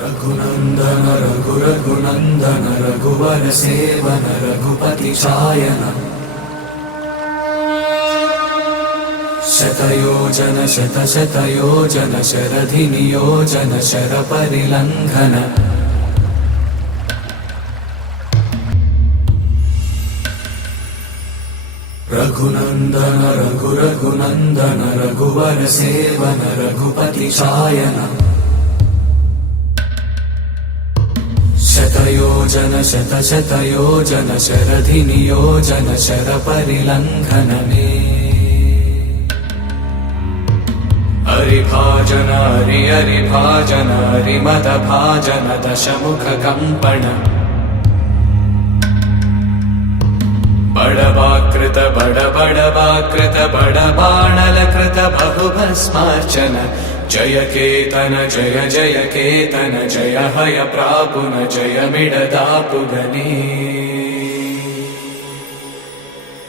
रघुनन्दन रघुरघुनन्दन रघुवर seven Raghupati चायन शतयोजन शतशतयोजन शरधि नियोजन शरपरिलङ्घन रघुनन्दन रघुरघुनन्दन रघुवर seven Raghupati चायन शतयोजन शतशतयोजन शरधि नियोजन शरपरिलङ्घन मे हरिभाजन हरि हरिभाजन हरिमदभाजन दशमुख कम्पण बडवाकृत बडबडवाकृत बडबाणलकृत बहुभस्मार्चन जय केतन जय जय केतन जय हय प्रापुन जय मिडदापुगने।